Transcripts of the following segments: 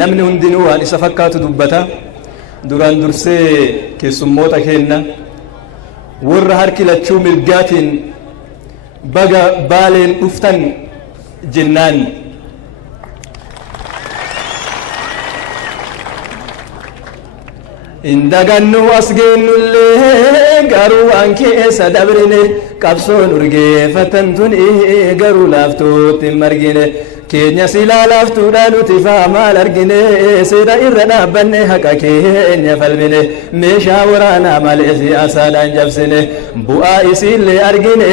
namni hundinuu waan isa fakkaatu dubbata duraan dursee keessummoota kenna warra harki lachuu mirgaatiin baga baaleen dhuftan jennaan indagannu asgeenullee garuu waan keessa dabrine qabsoon urgeeffatan tuni garuu laaftuutti margine keenya silaa laaftuudha nuti maal argine seera irra dhaabbanne haqa keenya falmine meeshaa waraanaa malee siyaasaadhaan jabsine bu'aa isiillee argine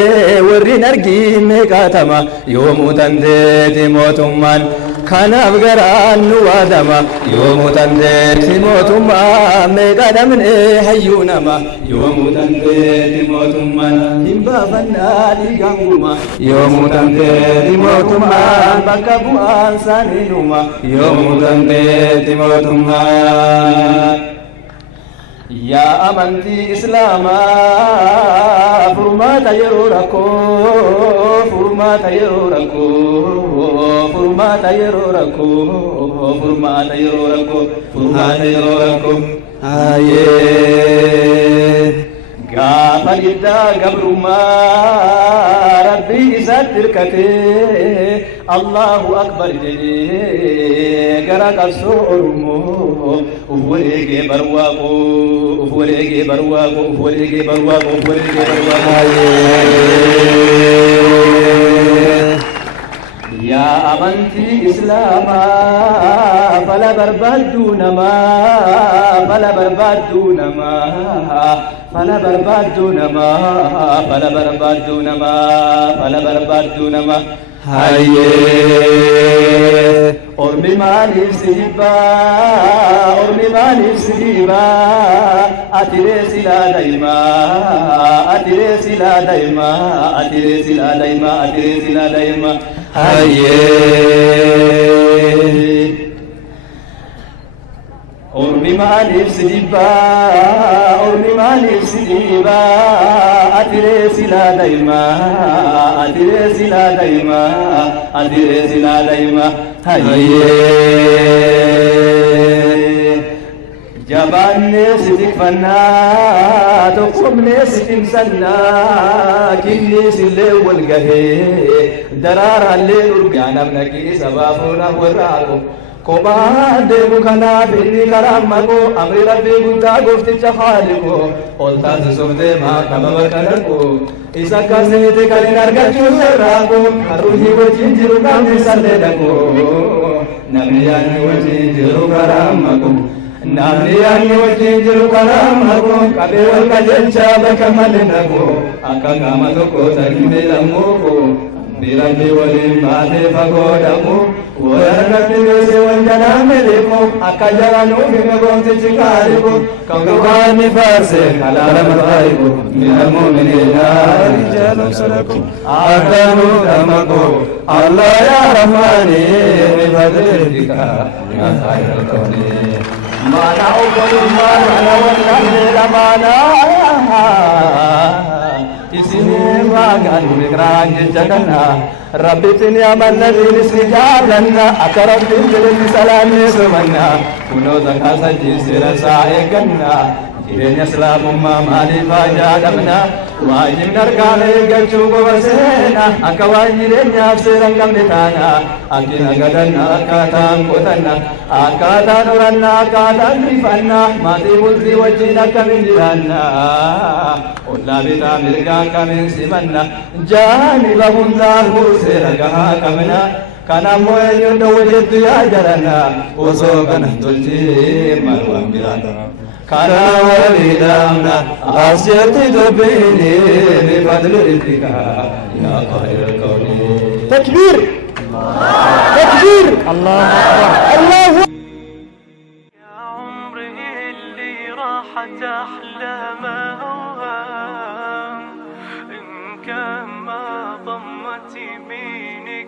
warrin argin meeqaatama yoomuu tanteeti mootummaan kanaaf garaan nu waadama yoomuu tanteeti mootummaan meeqa dhabne hayyuu nama yoomuu tanteeti mootummaan hin baafannaa dhiiganguma yoomuu tanteeti mootummaan bakka bu'aan saninuma yoomuu tanteeti mootummaan yaa amantii islaamaa furmaata yeroo rakkoo furmaata yeroo rakkoo furmaata yeroo rakkoo furmaata yeroo rakkoo furmaata yeroo rakkoo ayee gaafa giddaa gabrummaa rabbii isaatti hirkatee allahu akbar jedhee gara qabsoo oromoo uf wareegee barwaaqoo uf wareegee barwaaqoo uf wareegee barwaaqoo uf wareegee barwaaqoo yaa amantii islaamaa fala barbaaddu namaa fala barbaaddu namaa fala barbaaddu namaa fala barbaaddu namaa fala barbaaddu namaa hayyee ormi maaliif si dhibbaa ormi maaliif si dhibbaa atiree silaa daa'imaa atiree silaa daa'imaa atiree silaa daa'imaa atiree silaa daa'imaa hayyee ormi maaliif si dhibbaa ormi maaliif si dhibbaa atiree silaa daa'imaa atiree silaa daa'imaa atiree silaa daa'imaa hayyee jabaannee si tikfannaa tokkomnee si timsannaa kinniisillee wal gahee daraaraallee urgaa namna kiisa baafuudhaaf warraaqu kophaa deemu kanaaf inni karaa maqoo amri rabbii guddaa goofticha haaliqoo ol taasisuuf deemaa kama bakka darbu isa akkasitti kan hin argachuun sarraaqu harruhii wajjin jiru qaamni sallee dhaqu namni yaadni wajjin jiru karaa maqoo namni yaadni wajjin jiru karaa maqoo qabee wal qajeelchaa bakka malee dhaqu akka qaama tokko ta'in beelamuuku birambi waliin baatee fagoo dhaqu warratti beese wanjalaa meleeku akka jalanuuf hime goomtichi kaariku kan dhugaanni faarse kalaala marfaayiku minal mu'miniina rijaalun sadaqu akkanuu dhamaqu allah yaa rahmaani bifadlika yaa khayral kawni maana obbolummaa mana wallaallee maana isini magan migraan jechakana rabbitin ya mannabiin isni jaalanna akka rabbiin jedheni salaanne sumanna kunoo zakasa jisira saa eegganna jireenya islaamummaa maaliif ajaa'ibna waajibni argaame eeggachuu qofa seena akka waan jireenyaaf seera hin qabne taana akkina gadanna akkaataan qotanna akkaataan horanna akkaataan bifanna maatii bultii wajjin akkamiin jiraanna ollaa bitaa mirgaa akkamiin simanna jaaniba hundaafuu seera gahaa qabna kanammoo eenyuun dhowwe jettu yaa jaranna osoo kana tolchee maal waan biraata كانا وليدامنا أسجدت دبيني بفضل رزقك يا خير الكون تكبير تكبير الله الله يا عمري اللي راحت أحلامها إن كان ما ضمت يميني